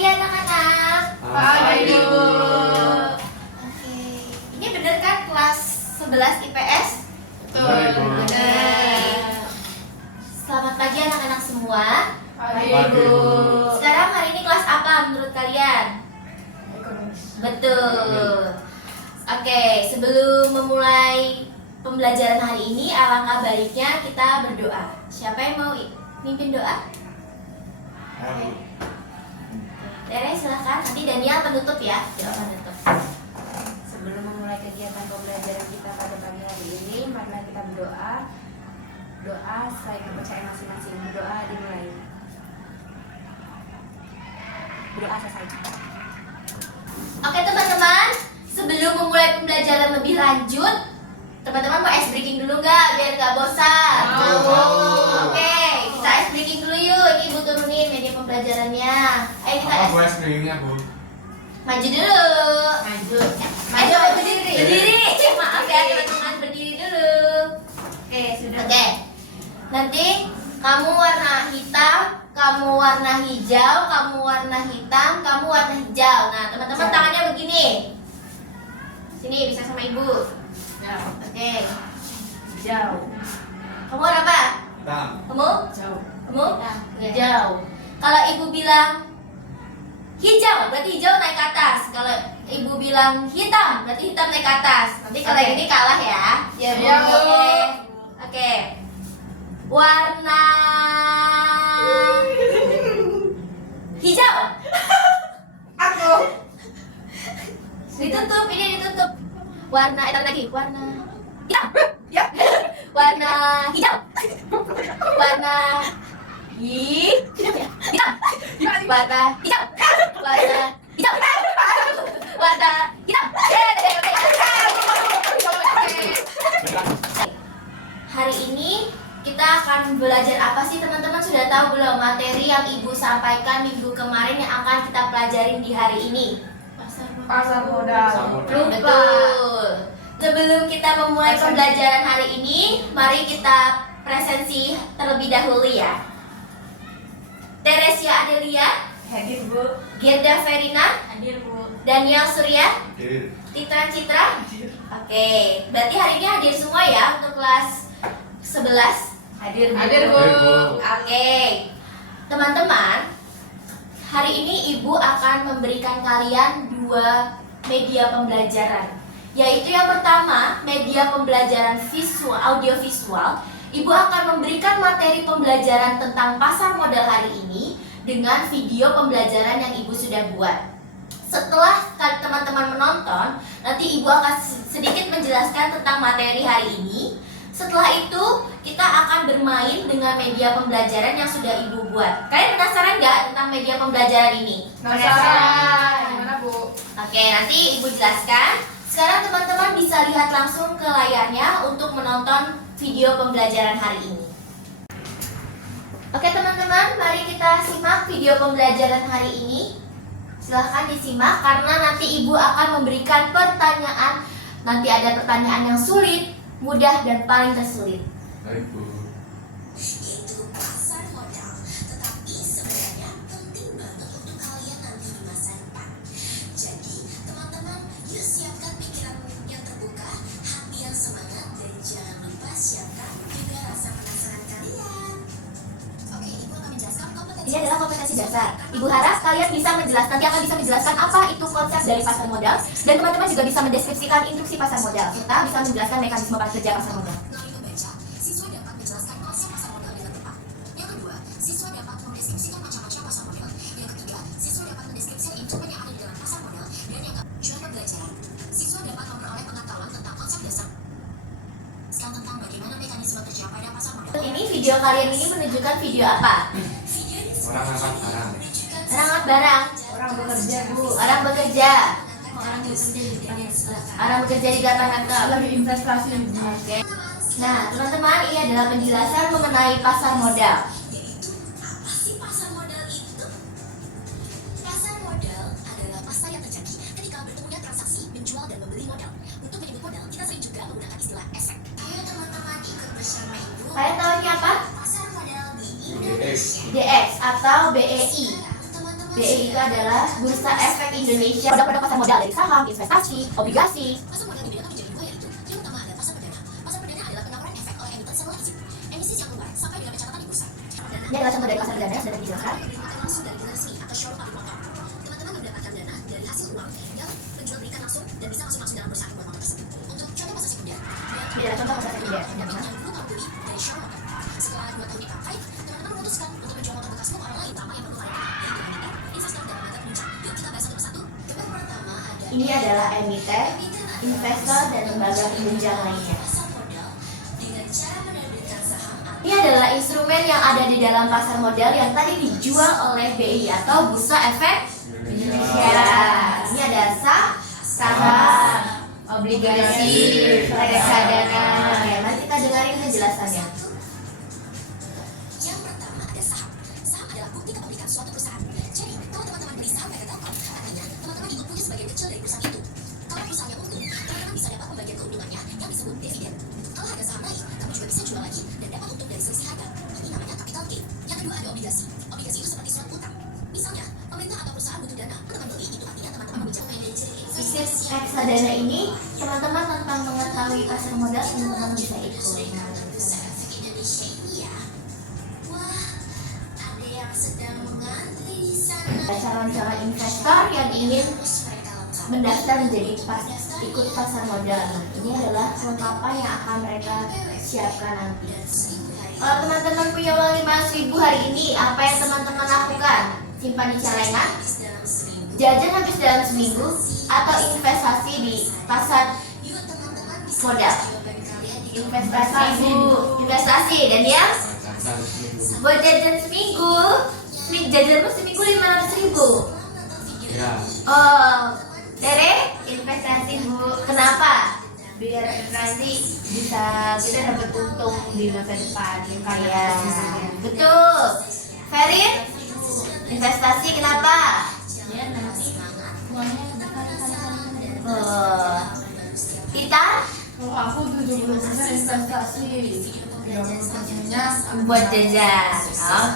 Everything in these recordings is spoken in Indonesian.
pagi anak-anak. Pagi, Bu. Oke, ini bener kan kelas 11 IPS? Betul, Bu. Bener. Selamat pagi anak-anak semua. Pagi, Bu. Sekarang hari ini kelas apa menurut kalian? Ekonomis. Betul. Oke, sebelum memulai pembelajaran hari ini, alangkah baiknya kita berdoa. Siapa yang mau mimpin doa? Tere, silahkan. Nanti Daniel penutup ya. Doa penutup. Sebelum memulai kegiatan pembelajaran kita pada pagi hari ini, marilah kita berdoa. Doa sesuai kepercayaan masing-masing. Berdoa dimulai. Berdoa selesai. Oke teman-teman, sebelum memulai pembelajaran lebih lanjut, teman-teman mau ice breaking dulu nggak? Biar nggak bosan. Mau. Oke, kita ice breaking dulu yuk. Ini Ibu turunin media pembelajarannya. Ayo kita Apa gue screeningnya, Bu? maju dulu. Maju. Maju berdiri. Berdiri. Maaf ya teman-teman, berdiri dulu. Oke, sudah. Oke. Nanti kamu warna hitam, kamu warna hijau, kamu warna hitam, kamu warna hijau. Nah, teman-teman Hijau. tangannya begini. Sini bisa sama Ibu. Ya. Oke. Jauh. Kamu warna apa? Hitam. Kamu? Jauh. Kamu? Ya. Hijau. Kalau Ibu bilang hijau, berarti hijau naik ke atas. Kalau Ibu bilang hitam, berarti hitam naik ke atas. Nanti kalau Oke. ini kalah ya. Ya, Bu. Iya, Bu. Oke. Oke. Warna hijau. Aku. Ditutup, ini ditutup. Warna, lagi. Warna hitam. Ya. Warna hijau. Warna hitam. Warna hijau. Warna hijau. Warna hitam. Hari ini kita akan belajar apa sih teman-teman? Sudah tahu belum materi yang Ibu sampaikan minggu kemarin yang akan kita pelajarin di hari ini? Pasar modal. Betul. Sebelum kita memulai pembelajaran hari ini, mari kita presensi terlebih dahulu ya. Teresia Adelia, Hadir, Bu. Gerda Verina, Hadir, Bu. Daniel Surya, Hadir. Titra Citra. Oke, berarti hari ini hadir semua ya untuk kelas 11. Hadir, Bu. Hadir, Bu. Hadir, Bu. Oke, teman-teman, hari ini Ibu akan memberikan kalian dua media pembelajaran, yaitu yang pertama media pembelajaran visual, audiovisual. Ibu akan memberikan materi pembelajaran tentang pasar modal hari ini dengan video pembelajaran yang Ibu sudah buat. Setelah teman-teman menonton, nanti Ibu akan sedikit menjelaskan tentang materi hari ini. Setelah itu, kita akan bermain dengan media pembelajaran yang sudah Ibu buat. Kalian penasaran nggak tentang media pembelajaran ini? Penasaran. Gimana, Bu? Oke, nanti Ibu jelaskan. Sekarang teman-teman bisa lihat langsung ke layarnya untuk menonton video pembelajaran hari ini. Oke teman-teman, mari kita simak video pembelajaran hari ini. Silahkan disimak karena nanti Ibu akan memberikan pertanyaan. Nanti ada pertanyaan yang sulit, mudah, dan paling tersulit. Baik, Bu. Itu pasar modal, tetapi sebenarnya penting banget untuk kalian nanti di masa depan. Jadi, teman-teman, yuk siapkan pikiran yang terbuka, hati yang semangat, dan jangan lupa siapkan juga rasa penasaran kalian. Oke, Ibu akan menjelaskan kompetensi. Ini adalah kompetensi dasar. Ibu harap kalian bisa menjelaskan, nanti akan bisa menjelaskan apa itu konsep dari pasar modal, dan teman-teman juga bisa mendeskripsikan instruksi pasar modal, serta bisa menjelaskan mekanisme kerja pasar modal. Melalui membaca, siswa dapat menjelaskan konsep pasar modal dengan tepat. Yang kedua, siswa dapat mendeskripsikan macam-macam pasar modal. Yang ketiga, siswa dapat mendeskripsikan instrumen yang ada di dalam pasar modal. Dan yang keempat, tujuan pembelajaran, siswa dapat memperoleh pengetahuan tentang konsep dasar tentang bagaimana mekanisme kerja pada pasar modal. Ini video kalian ini menunjukkan video apa? Video ini Orang angkat barang. menunjukkan Orang angkat barang, Orang bekerja, Bu. orang bekerja, Orang bekerja di dunia orang bekerja di lapangan kerja. Lagi investasi, Bu. Oke. Nah, teman-teman, ini adalah penjelasan mengenai pasar modal. yaitu apa sih pasar modal itu? Pasar modal adalah pasar yang terjadi ketika bertemunya transaksi menjual dan membeli modal. Untuk menyebut modal, kita sering juga menggunakan istilah efek. Ayo teman-teman ikut bersama Ibu. Kalian tahu ini apa? Pasar modal di DX. DX atau BEI. Teman-teman BI itu adalah Bursa Efek Indonesia, produk-produk pasar modal dari saham, investasi, obligasi. Pasar modal dibedakan menjadi dua, yaitu yang pertama ada pasar perdana. Pasar perdana adalah penawaran efek oleh emiten setelah izin emisi yang keluar sampai dengan pencatatan di bursa. Ini adalah contoh dari pasar perdana yang sudah dijelaskan. Diberikan langsung dari dealer resmi atau showroom pabrik motor. Teman-teman mendapatkan dana dari hasil uang yang penjual berikan langsung dan bisa langsung masuk dalam bursa akun motor tersebut. Untuk contoh pasar sekunder, Ini adalah contoh pasar sekunder. yang dulu tahun beli dari showroom motor. Setelah 2 tahun dipakai, teman-teman memutuskan untuk menjual motor bekasmu ke orang lain tanpa yang perlu kalian kenal, yaitu emiten, investor, dan lembaga penunjang. Yuk kita bahas satu persatu. Yang pertama ada Ini adalah emiten, investor, dan lembaga penunjang lainnya. pasar modal dengan cara menerbitkan saham atau Ini adalah instrumen yang ada di dalam pasar modal yang tadi dijual oleh BI atau Bursa Efek Indonesia. Ini ada saham, obligasi, reksadana. Ya, mari kita dengarin penjelasannya. yang pertama ada saham. Saham adalah bukti kepemilikan suatu perusahaan. Jadi, kalau teman-teman beli saham PT Telkom, artinya teman-teman ikut punya sebagian kecil dari perusahaan itu. Kalau perusahaannya untung, teman-teman bisa dapat pembagian keuntungannya yang disebut dividen. Kalau harga saham naik, kamu juga bisa jual lagi dan dapat untung dari selisih harga. Ini namanya capital gain. Yang kedua ada obligasi. Obligasi itu seperti surat utang. Misalnya, pemerintah atau perusahaan butuh dana, teman beli, itu artinya teman-teman meminjam manajer Bisnis reksadana ini, teman-teman tanpa mengetahui pasar modal, teman-teman bisa ikut. Indonesia ini ya. Wah, ada yang sedang mengantri di sana. Ada calon-calon investor yang ingin Terus mereka lengkap. mendaftar menjadi ikut pasar modal. Nah, ini adalah kelengkapan yang akan mereka siapkan nanti. Kalau teman-teman punya uang 5.000 hari ini, apa yang teman-teman lakukan? Simpan di celengan, Dalam seminggu. jajan habis dalam seminggu, atau investasi di pasar Yuk teman-teman bisa modal. jawaban kalian di Investasi, investasi, dan ya Jajan seminggu. buat jajan seminggu, jajanmu seminggu 500.000. Ya. Oh, Tere, investasi Bu. Kenapa? Biar nanti bisa kita dapat untung di masa depan. Iya, betul. Ferin, investasi kenapa? Ya nanti uangnya berkali-kali. Oh, kita Kalau aku 70% investasi, 30%-nya buat jajan.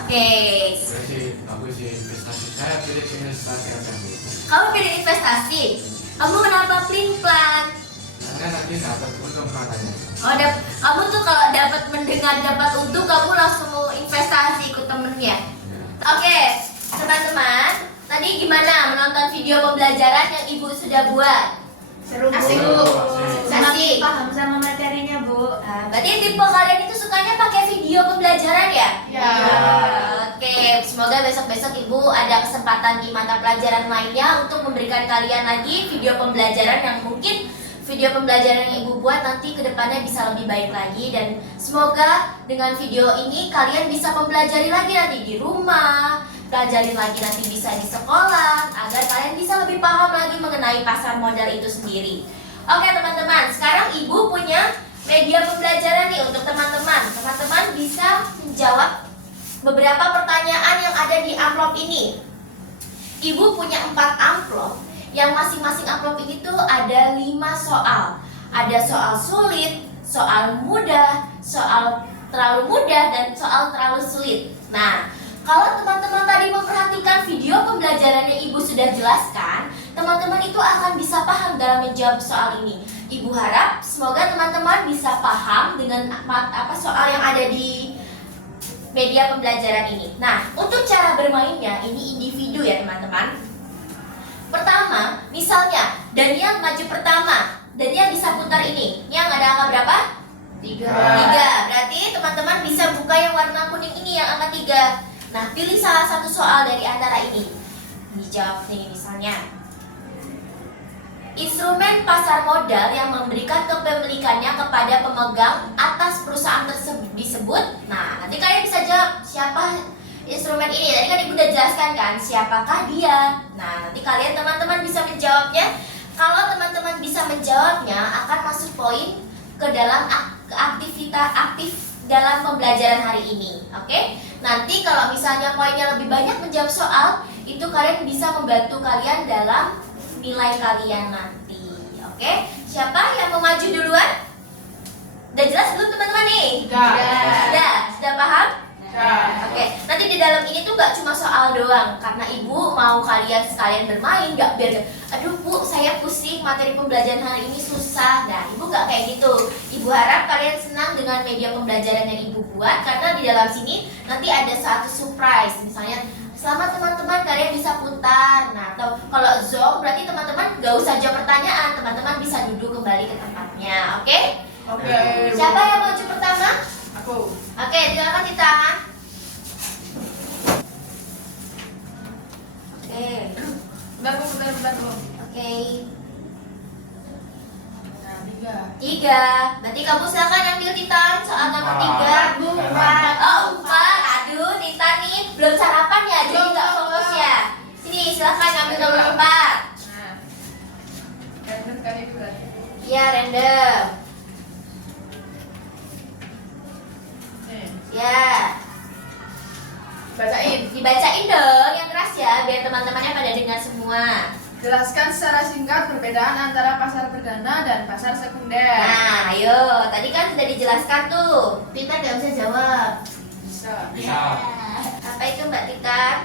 Oke. Berarti aku sih investasi. Saya pilih investasi apa Bu? Kamu pilih investasi. Kamu kenapa plan? Karena nanti dapat untung katanya. Oh, kamu tuh kalau dapat mendengar dapat untung, kamu langsung mau investasi ikut temennya. Ya. Oke, teman-teman, tadi gimana menonton video pembelajaran yang ibu sudah buat? Seru Bu. Asik, Bu. Asik. Paham sama materinya Bu. Nah, berarti tipe kalian itu sukanya pakai video pembelajaran ya? Ya. Oke, semoga besok-besok ibu ada kesempatan di mata pelajaran lainnya untuk memberikan kalian lagi video pembelajaran yang mungkin video pembelajaran yang ibu buat nanti kedepannya bisa lebih baik lagi. Dan semoga dengan video ini kalian bisa mempelajari lagi nanti di rumah, pelajarin lagi nanti bisa di sekolah, agar kalian bisa lebih paham lagi mengenai pasar modal itu sendiri. Oke teman-teman, sekarang ibu punya media pembelajaran nih untuk teman-teman. Teman-teman bisa menjawab beberapa pertanyaan yang ada di amplop ini. Ibu punya 4 amplop, yang masing-masing amplop ini tuh ada 5 soal. Ada soal sulit, soal mudah, soal terlalu mudah, dan soal terlalu sulit. Nah, kalau teman-teman tadi memperhatikan video pembelajaran yang ibu sudah jelaskan, teman-teman itu akan bisa paham dalam menjawab soal ini. Ibu harap semoga teman-teman bisa paham dengan soal yang ada di media pembelajaran ini. Nah, untuk cara bermainnya ini individu ya teman-teman. Pertama, misalnya Daniel maju pertama, Daniel bisa putar ini. Ini yang ada angka berapa? 3. Berarti teman-teman bisa buka yang warna kuning ini yang angka 3. Nah, pilih salah satu soal dari antara ini. Dijawab nih misalnya. Instrumen pasar modal yang memberikan kepemilikannya kepada pemegang atas perusahaan tersebut disebut. Nah, nanti kalian bisa jawab siapa instrumen ini. Tadi kan ibu udah jelaskan kan siapakah dia. Nah, nanti kalian teman-teman bisa menjawabnya. Kalau teman-teman bisa menjawabnya akan masuk poin ke dalam aktivitas aktif dalam pembelajaran hari ini. Oke? Nanti kalau misalnya poinnya lebih banyak menjawab soal, itu kalian bisa membantu kalian dalam nilai kalian nanti. Oke? Siapa yang mau maju duluan? Udah jelas belum teman-teman nih? Sudah. Sudah paham? Ya. Oke, nanti di dalam ini tuh nggak cuma soal doang, karena ibu mau kalian sekalian bermain, nggak biar, aduh bu, saya pusing materi pembelajaran hari ini susah. Nah, ibu nggak kayak gitu. Ibu harap kalian senang dengan media pembelajaran yang ibu buat, karena di dalam sini nanti ada satu surprise, misalnya. Selamat teman-teman, kalian bisa putar. Nah, atau kalau Zoom berarti teman-teman nggak usah jawab pertanyaan, teman-teman bisa duduk kembali ke tempatnya, oke? Oke. Siapa yang maju pertama? Aku. Oke, silakan ditahan. Oke, Bentar Bu. oke. Nah, 3. 3. Berarti kamu silakan ambil Titan soal nomor 3. Bu. Oh, 4. Aduh, Titan nih belum sarapan ya, jadi Belum, nggak belum, fokus belum. ya. Sini, silakan ambil nomor 4. Nah. Random kan itu berarti. Iya, random. Nih, Ya, bacain. dibacain dong yang keras ya, biar teman-temannya pada dengar semua. Jelaskan secara singkat perbedaan antara pasar perdana dan pasar sekunder. Nah, ayo, tadi kan sudah dijelaskan tuh. Titan nggak bisa jawab. Bisa. Bisa. Apa itu Mbak Titan?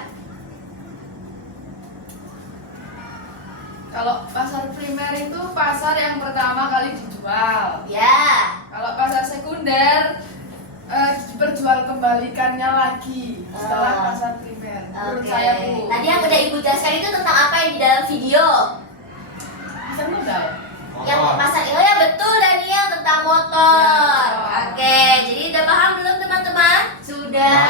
Kalau pasar primer itu pasar yang pertama kali dijual. Ya. Kalau pasar sekunder diperjualkembalikannya lagi setelah Oh. pasar primer. Menurut Oke. saya Bu. Tadi yang udah Ibu jelaskan itu tentang apa yang di dalam video? Pasar modal. Yang Motor. pasar oh ya betul Daniel tentang motor. Ya. Oke, jadi udah paham belum teman-teman? Sudah.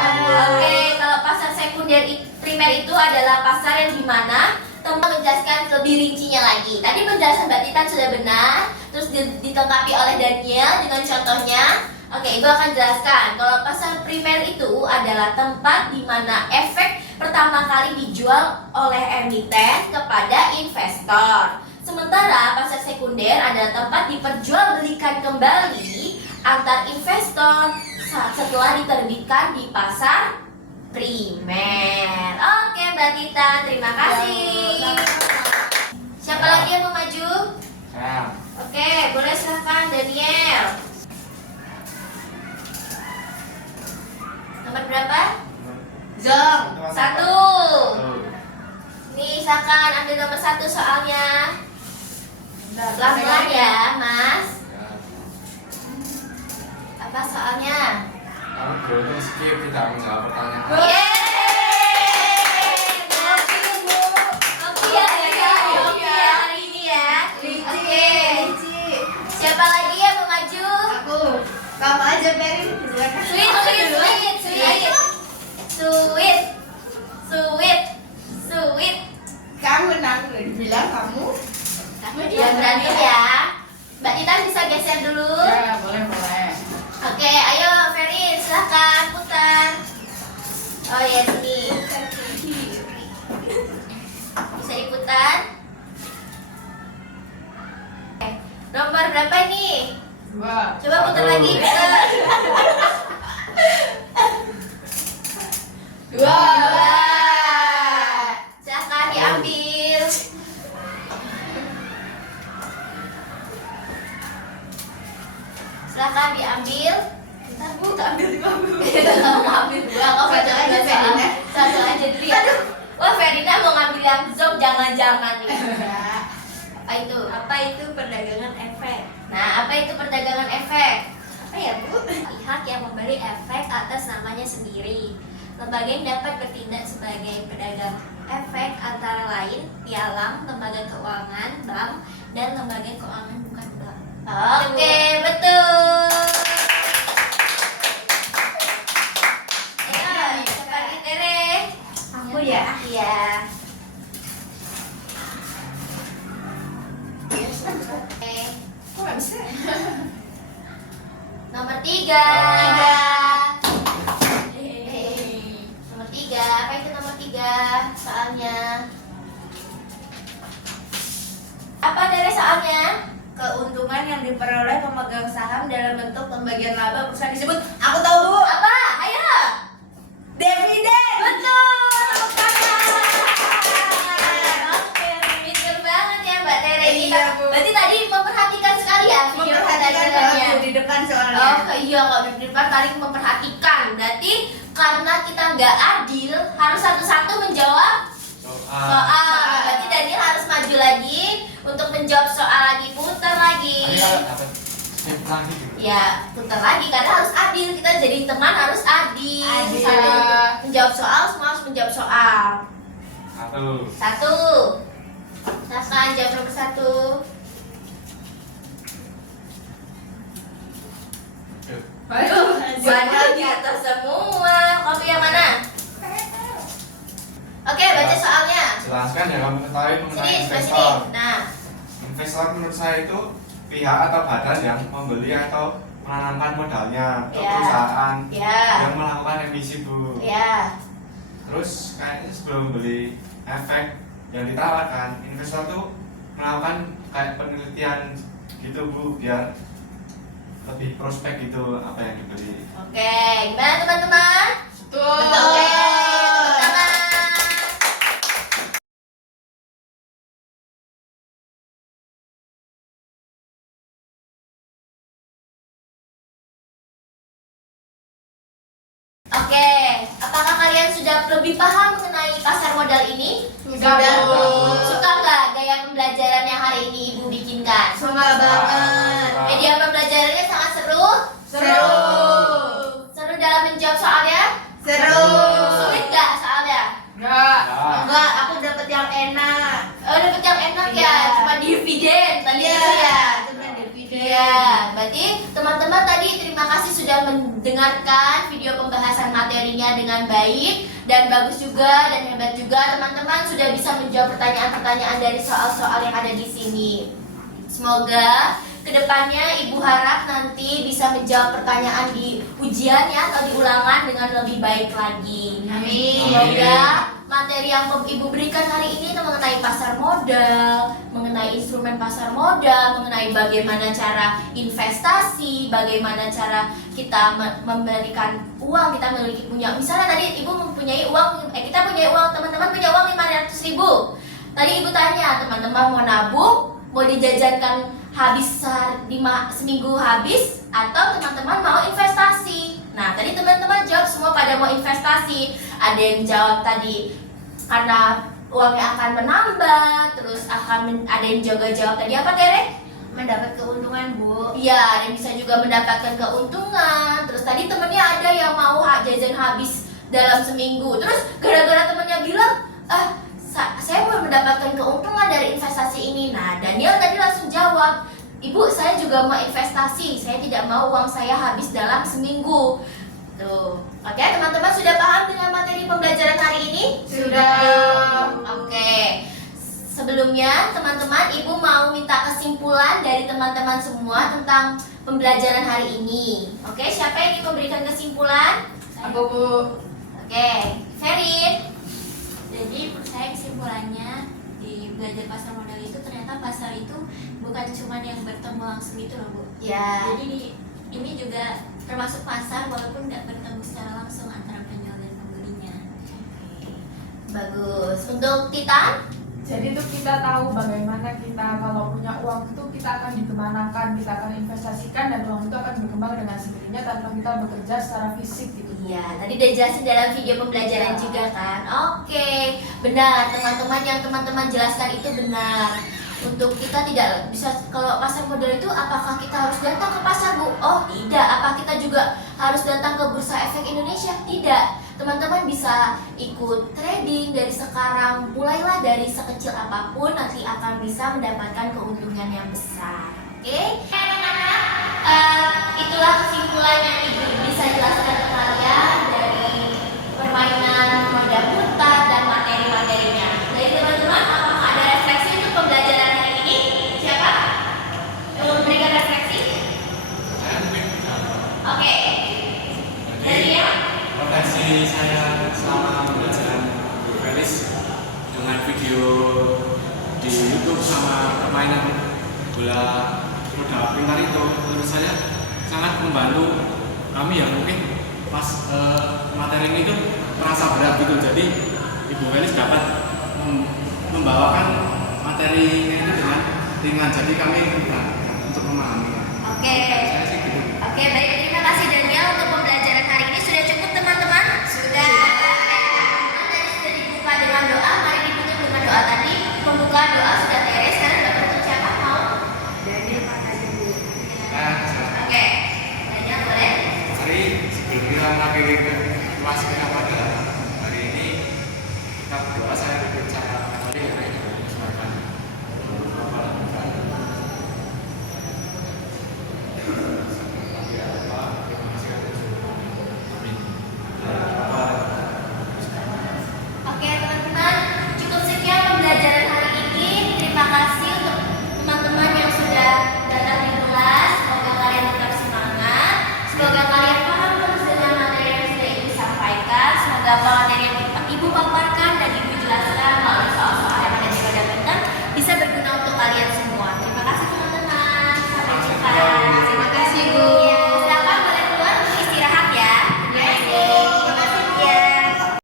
Oke, kalau pasar sekunder primer itu adalah pasar yang dimana teman menjelaskan lebih rincinya lagi. Tadi penjelasan Mbak Titan sudah benar, terus ditengkapi oleh Daniel dengan contohnya. Oke, Ibu akan jelaskan. Kalau pasar primer itu adalah tempat di mana efek pertama kali dijual oleh emiten kepada investor. Sementara pasar sekunder adalah tempat diperjualbelikan kembali antar investor setelah diterbitkan di pasar primer. Oke, Mbak Titan, terima kasih. Siapa lagi yang mau maju? Saya. Oke, boleh silahkan Daniel. Nomor berapa? Zong. 1. Tuh. Nih, silakan ambil nomor 1 soalnya. Pelan-pelan ya, Mas. Ya. Apa soalnya? Kamu beruntung skip tidak menjawab pertanyaan. Oke ya hari ini ya. Oke. Siapa lagi yang mau maju? Aku. Kamu aja Perin duluan. Sweet. Kamu nang dibilang kamu. Ya berantem ya. Mbak Titan bisa geser dulu. Ya, boleh. Oke, ayo Ferin, silahkan putar. Oh ya sini. Bisa diputar. Oke, nomor berapa ini? 2. Coba putar 1. lagi. Putar. 2. Silahkan diambil. Silahkan diambil. Bentar Bu, tak ambil 5 dulu. Kamu ambil 2, kamu baca aja Ferina. Satu aja dulu ya. Wah, Ferina mau ngambil yang zoom, jangan-jangan nih. Apa itu? Apa itu perdagangan efek? Nah, apa itu perdagangan efek? Apa ya Bu? Pihak yang membeli efek atas namanya sendiri. Lembaga yang dapat bertindak sebagai pedagang efek antara lain pialang, lembaga keuangan, bank, dan lembaga keuangan bukan bank. Oke, betul. Ayo, siapa lagi Tere? Aku ya? Iya. Oke. Kok nggak bisa? Nomor 3. Nomor 3. Apa itu nomor 3? Soalnya. Apa dari soalnya? Keuntungan yang diperoleh pemegang saham dalam bentuk pembagian laba perusahaan disebut. Aku tahu Bu. Apa? Ayo. Dividen. Betul. Oke, pintar banget ya Mbak Tere. Iya, Bu. Berarti tadi memperhatikan sekali ya video Memperhatikan pembelajarannya. kalau di depan soalnya. Oh iya, kalau di depan tadi memperhatikan. Berarti karena kita nggak adil, harus satu-satu menjawab soal. Berarti Daniel harus maju lagi untuk menjawab soal lagi, putar lagi. Tadi kalau dapat skip lagi gitu. Ya, putar lagi karena harus adil. Kita jadi teman harus adil. Adil. Saling menjawab soal, semua harus menjawab soal. Satu. Silakan jawab nomor 1. Waduh, di atas semua. Kamu yang mana? Oke, baca soalnya. Jelaskan ya kamu ketahui mengenai Sini, sebelah sini. investor. Nah, Investor menurut saya itu pihak atau badan yang membeli atau menanamkan modalnya ke Ya. perusahaan ya, yang melakukan emisi, Bu. ya. Terus kayaknya sebelum beli efek yang ditawarkan, investor tuh melakukan kayak penelitian gitu, Bu, biar lebih prospek gitu apa yang dibeli. Oke, gimana teman-teman? Betul. Oke, tepuk tangan. Oke, apakah kalian sudah lebih paham mengenai pasar modal ini? Sudah, Bu. Suka nggak gaya pembelajaran yang hari ini Ibu bikinkan? Suka banget. Media pembelajarannya sangat seru. Seru. Seru dalam menjawab soalnya. Seru. Sulit nggak soalnya? Enggak. Ya. Enggak, aku dapat yang enak. Oh, dapet yang enak ya, Iya. cuma dividen tadi Iya, itu ya. cuma dividen. Iya, berarti teman-teman tadi terima kasih sudah mendengarkan video pembahasan materinya dengan baik dan bagus juga dan hebat juga. Teman-teman sudah bisa menjawab pertanyaan-pertanyaan dari soal-soal yang ada di sini. Semoga kedepannya Ibu harap nanti bisa menjawab pertanyaan di ujian ya atau di ulangan dengan lebih baik lagi. Amin. Semoga materi yang Ibu berikan hari ini mengenai pasar modal, mengenai instrumen pasar modal, mengenai bagaimana cara investasi, bagaimana cara kita memberikan uang, kita punya misalnya tadi Ibu mempunyai uang, kita punya uang, teman-teman punya uang 500.000. Tadi Ibu tanya, teman-teman mau nabung, mau dijajankan habis seminggu habis, atau teman-teman mau investasi. Nah, tadi teman-teman jawab semua pada mau investasi. Ada yang jawab tadi karena uangnya akan menambah, terus ada yang juga jawab tadi apa, Tere? Mendapat keuntungan, Bu. Iya, ada yang bisa juga mendapatkan keuntungan. Terus tadi temennya ada yang mau jajan habis dalam seminggu. Terus gara-gara temennya bilang, saya mau mendapatkan keuntungan dari investasi ini. Nah, Daniel tadi langsung jawab, Ibu, saya juga mau investasi. Saya tidak mau uang saya habis dalam seminggu. Tuh. Oke, teman-teman sudah paham dengan materi pembelajaran hari ini? Sudah. Oke. Sebelumnya, teman-teman, Ibu mau minta kesimpulan dari teman-teman semua tentang pembelajaran hari ini. Oke, siapa yang ingin memberikan kesimpulan? Aku, Bu. Oke, Ferin. Jadi menurut saya kesimpulannya di belajar pasar modal itu ternyata pasar itu bukan cuma yang bertemu langsung itu loh, Bu. Ya. Jadi ini juga termasuk pasar walaupun nggak bertemu secara langsung antara penjual dan pembelinya. Bagus. Untuk Titan? Jadi itu kita tahu bagaimana kita kalau punya uang itu kita akan dikemanakan, kita akan investasikan dan uang itu akan berkembang dengan sendirinya tanpa kita bekerja secara fisik gitu. Iya, tadi udah jelasin dalam video pembelajaran juga kan. Oke, benar teman-teman, yang teman-teman jelaskan itu benar. Untuk kita tidak bisa, kalau pasar modal itu apakah kita harus datang ke pasar, Bu? Oh tidak. Apa kita juga harus datang ke Bursa Efek Indonesia? Tidak. Teman-teman bisa ikut trading dari sekarang. Mulailah dari sekecil apapun, nanti akan bisa mendapatkan keuntungan yang besar. Oke? Itulah kesimpulan yang Ibu bisa jelaskan ke kalian dari permainan roda putar dan materi-materinya. Jadi teman-teman, apakah ada refleksi untuk pembelajaran hari ini? Siapa yang mau memberikan refleksi? Saya mungkin bisa. Oke. Jadi Daniel? refleksi saya selama pembelajaran Bu Felis dengan video di YouTube sama permainan bola roda pintar itu menurut saya sangat membantu kami yang mungkin pas materi ini tuh merasa berat gitu. Jadi Ibu Felis dapat membawakan materinya itu dengan ringan, jadi kami mudah untuk memahami. Oke. Saya sih gitu. Oke, baik. Terima kasih Daniel untuk pembelajaran hari ini. Sudah cukup teman-teman? doa tadi, pembuka doa sudah beres. Sekarang doa penutup siapa mau? Oke, Daniel boleh. Hari sebelum kita mengakhiri kelas kita pada hari ini, kita berdoa. Saya berbicara kali ini silakan. Oke teman-teman, cukup sekian pembelajaran hari ini. Terima kasih untuk teman-teman yang sudah datang di kelas. Semoga kalian tetap semangat. Semoga kalian paham terus dengan materi yang sudah Ibu sampaikan. Semoga materi yang Ibu paparkan